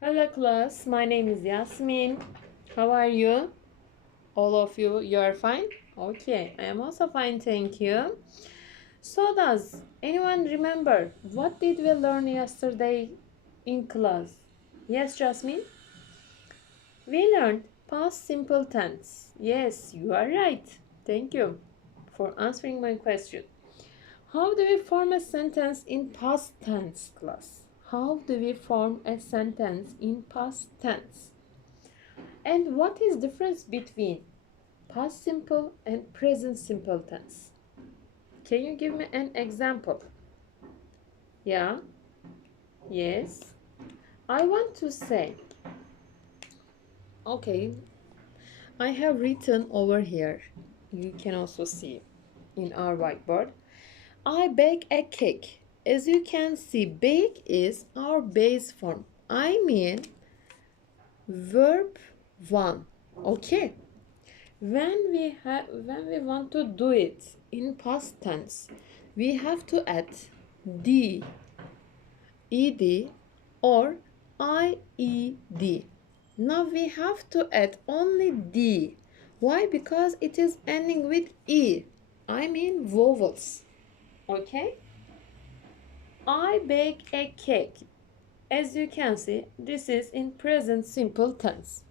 Hello class, my name is Yasmin. How are you? All of you are fine? Okay, I am also fine, thank you. So does anyone remember what did we learn yesterday in class? Yes, Jasmine? We learned past simple tense. Yes, you are right. Thank you for answering my question. How do we form a sentence in past tense, class? How do we form a sentence in past tense? And what is difference between past simple and present simple tense? Can you give me an example? Yeah? Yes? I want to say, okay, I have written over here. You can also see in our whiteboard. I bake a cake. As you can see, bake is our base form. I mean verb 1. Okay. When we want to do it in past tense, we have to add d, ed, or ied. Now we have to add only d. Why? Because it is ending with e. I mean vowels. Okay? I bake a cake. As you can see, this is in present simple tense.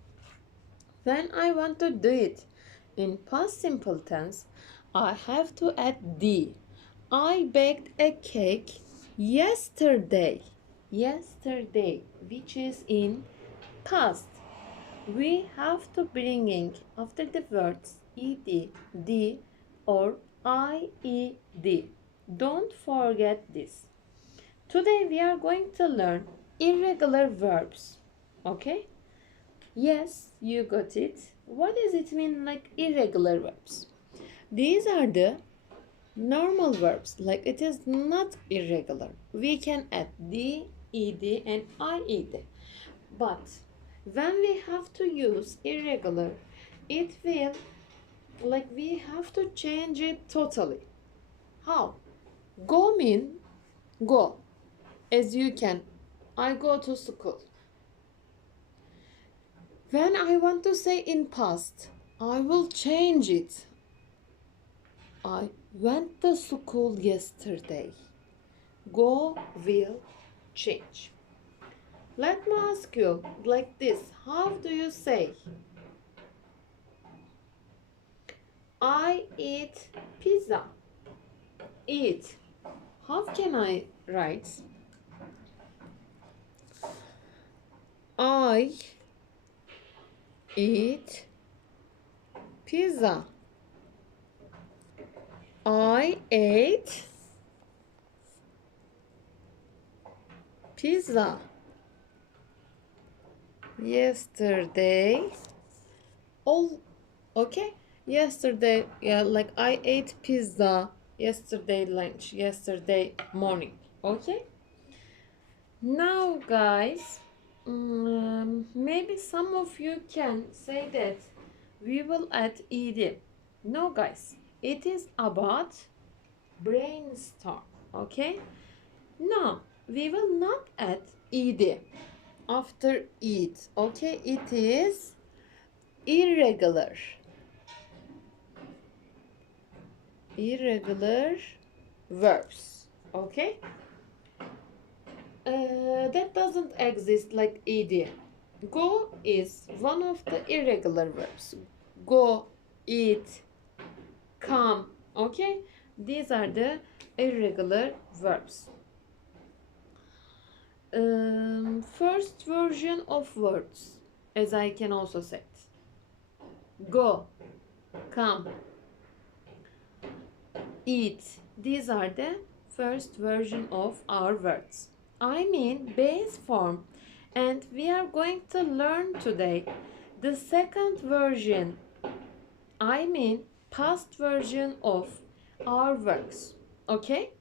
When I want to do it in past simple tense, I have to add D. I baked a cake yesterday. Yesterday, which is in past. We have to bring in after the words ed, d, or ied. Don't forget this. Today we are going to learn irregular verbs. Okay? Yes, you got it. What does it mean like irregular verbs? These are the normal verbs, like it is not irregular. We can add d, ed, and ied. But when we have to use irregular, it will like we have to change it totally. How? Go mean go. As you can, I go to school. When I want to say in past, I will change it. I went to school yesterday. Go will change. Let me ask you like this. How do you say I eat pizza? Eat. How can I write? I eat pizza. I ate pizza yesterday. All okay? Yesterday, yeah, like I ate pizza yesterday lunch, yesterday morning. Okay? Now, guys, maybe some of you can say that we will add ed. No, guys, it is about brainstorm. Okay? No, we will not add ed after eat. Okay? It is irregular. Irregular verbs. Okay? That doesn't exist like ed. Go is one of the irregular verbs. Go, eat, come. Okay? These are the irregular verbs. First version of words, as I can also say. Go, come, eat. These are the first version of our words. I mean base form, and we are going to learn today the second version. I mean past version of our words. Okay?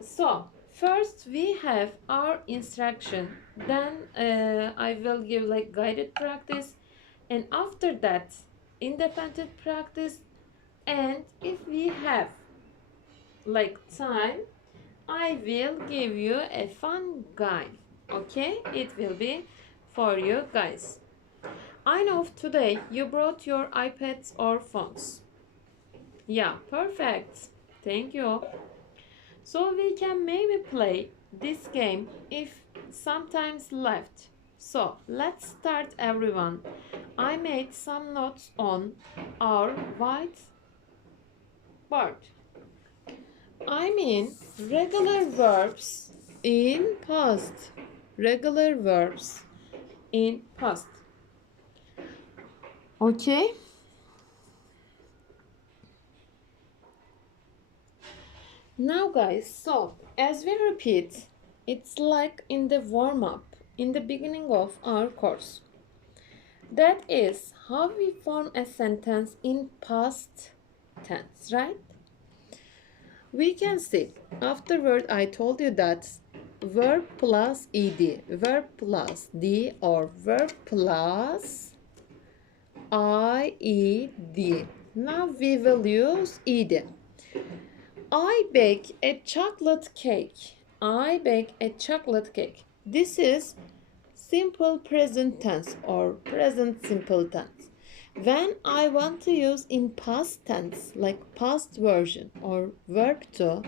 So first we have our instruction, then I will give like guided practice, and after that independent practice, and if we have like time, I will give you a fun guide. Okay, it will be for you guys. I know today you brought your iPads or phones. Yeah, perfect. Thank you. So we can maybe play this game if sometimes left. So let's start everyone. I made some notes on our whiteboard. I mean regular verbs in past. Regular verbs in past. Okay? Now guys, so as we repeat, it's like in the warm up in the beginning of our course. That is how we form a sentence in past tense, right? We can see afterward I told you that verb plus ed, verb plus d or verb plus ied. Now we will use ed. I bake a chocolate cake. I bake a chocolate cake. This is simple present tense or present simple tense. When I want to use in past tense, like past version or verb to,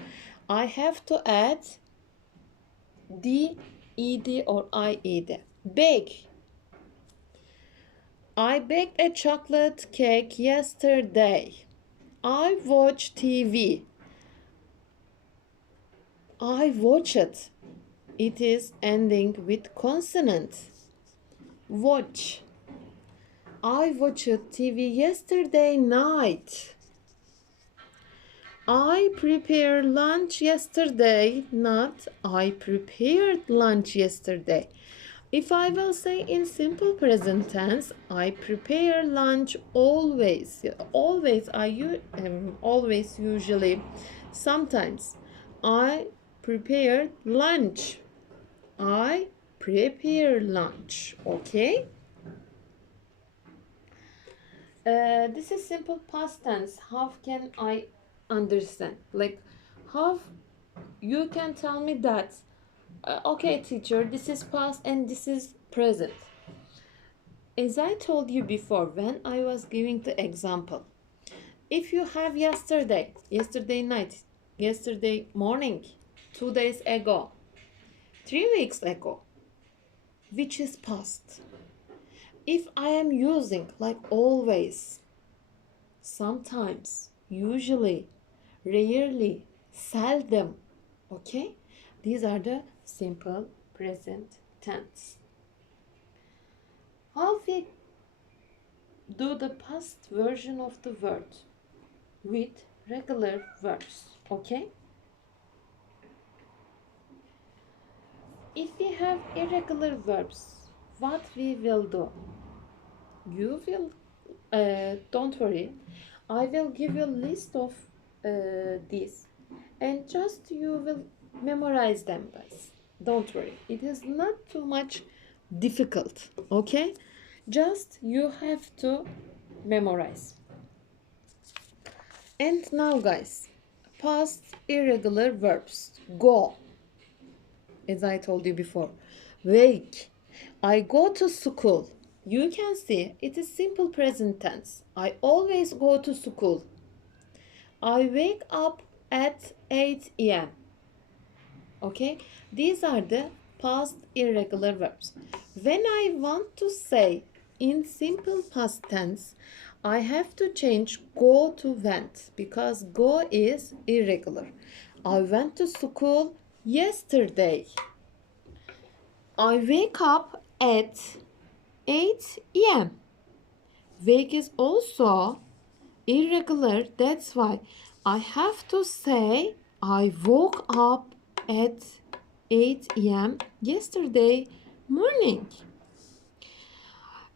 I have to add d, ed or ied. Bake. I baked a chocolate cake yesterday. I watched TV. I watch it. It is ending with consonant. Watch. I watched TV yesterday night. I prepared lunch yesterday, not I prepared lunch yesterday. If I will say in simple present tense, I prepare lunch always. Always, always usually. Sometimes I prepared lunch. I prepare lunch. Okay? This is simple past tense. How can I understand? Like, how you can tell me that? Okay, teacher, this is past and this is present. As I told you before, when I was giving the example, if you have yesterday, yesterday night, yesterday morning, 2 days ago, 3 weeks ago, which is past. If I am using like always, sometimes, usually, rarely, seldom, okay? These are the simple present tense. How we do the past version of the word with regular verbs, okay? If we have irregular verbs, what we will do? You will, don't worry, I will give you a list of these and just you will memorize them, guys. Don't worry, it is not too much difficult, okay? Just you have to memorize. And now guys, past irregular verbs. Go, as I told you before. Wake, I go to school. You can see it is simple present tense. I always go to school. I wake up at 8 a.m. Okay, these are the past irregular verbs. When I want to say in simple past tense, I have to change go to went because go is irregular. I went to school yesterday. I wake up at 8 a.m. Wake is also irregular. That's why I have to say I woke up at 8 a.m. yesterday morning.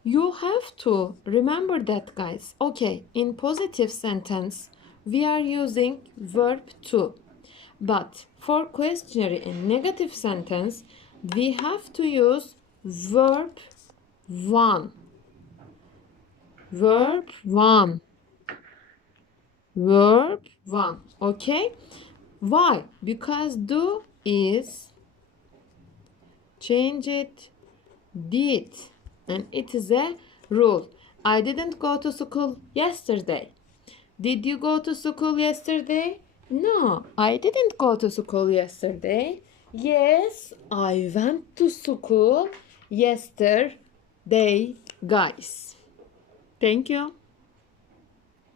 You have to remember that, guys. Okay, in positive sentence, we are using verb to. But for questionary and negative sentence, we have to use verb one. Verb one. Verb one. Okay? Why? Because do is change it did, and it is a rule. I didn't go to school yesterday. Did you go to school yesterday? No, I didn't go to school yesterday. Yes, I went to school yesterday, guys. Thank you.